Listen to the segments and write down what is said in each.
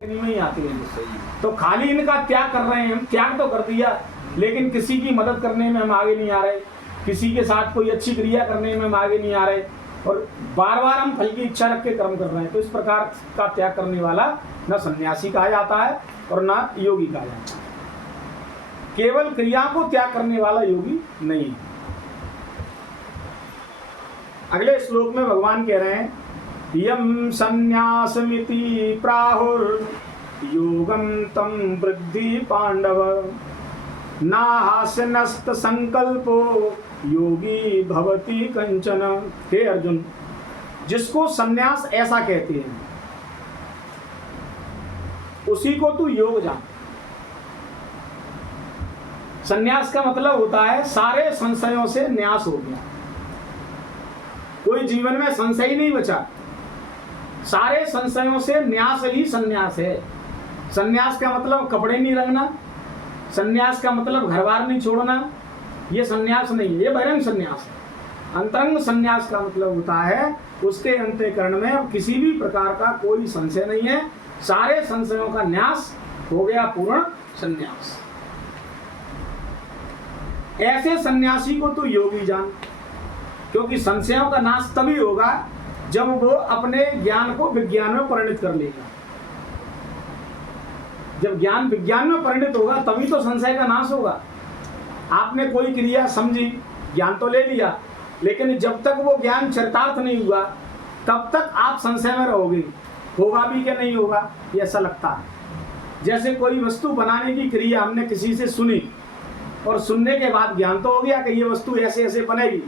में ही आती है। तो खाली इनका त्याग कर रहे हैं हम, त्याग तो कर दिया लेकिन किसी की मदद करने में हम आगे नहीं आ रहे, किसी के साथ कोई अच्छी क्रिया करने में हम आगे नहीं आ रहे और बार बार हम फल की इच्छा रख के कर्म कर रहे हैं। तो इस प्रकार का त्याग करने वाला न सन्यासी कहा जाता है और न योगी कहा जाता है। केवल क्रिया को त्याग करने वाला योगी नहीं है। अगले श्लोक में भगवान कह रहे हैं यम संन्यासमिति प्राहुर योगम तम वृद्धि पांडव नाहास्य नस्त संकल्पो योगी भवति कंचन। हे अर्जुन, जिसको संन्यास ऐसा कहते हैं उसी को तू योग जान। संन्यास का मतलब होता है सारे संशयों से न्यास हो गया, कोई जीवन में संशय ही नहीं बचा, सारे संशयों से न्यास ही संन्यास है। संन्यास का मतलब कपड़े नहीं रंगना, संन्यास का मतलब घर बार नहीं छोड़ना, ये संन्यास नहीं है, ये बहिरंग संन्यास है। अंतरंग संन्यास का मतलब होता है उसके अंतःकरण में अब किसी भी प्रकार का कोई संशय नहीं है, सारे संशयों का न्यास हो गया, पूर्ण संन्यास। ऐसे सन्यासी को तो योगी जान, क्योंकि संशयों का नाश तभी होगा जब वो अपने ज्ञान को विज्ञान में परिणत कर लेगा। जब ज्ञान विज्ञान में परिणत होगा तभी तो संशय का नाश होगा। आपने कोई क्रिया समझी, ज्ञान तो ले लिया, लेकिन जब तक वो ज्ञान चरितार्थ नहीं हुआ तब तक आप संशय में रहोगे, होगा भी क्या नहीं होगा, ये ऐसा लगता है। जैसे कोई वस्तु बनाने की क्रिया हमने किसी से सुनी और सुनने के बाद ज्ञान तो हो गया कि ये वस्तु ऐसे ऐसे बनेगी,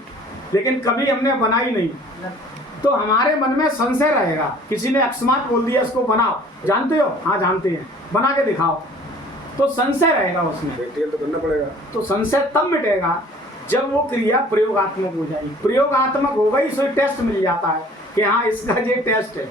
लेकिन कभी हमने बनाई नहीं, तो हमारे मन में संशय रहेगा। किसी ने अकस्मात बोल दिया इसको बनाओ, जानते हो, हाँ जानते हैं, बना के दिखाओ, तो संशय रहेगा उसमें, तो करना पड़ेगा। तो संशय तब मिटेगा जब वो क्रिया प्रयोगात्मक हो जाएगी। प्रयोगात्मक हो गई सो टेस्ट मिल जाता है कि हाँ इसका ये टेस्ट है।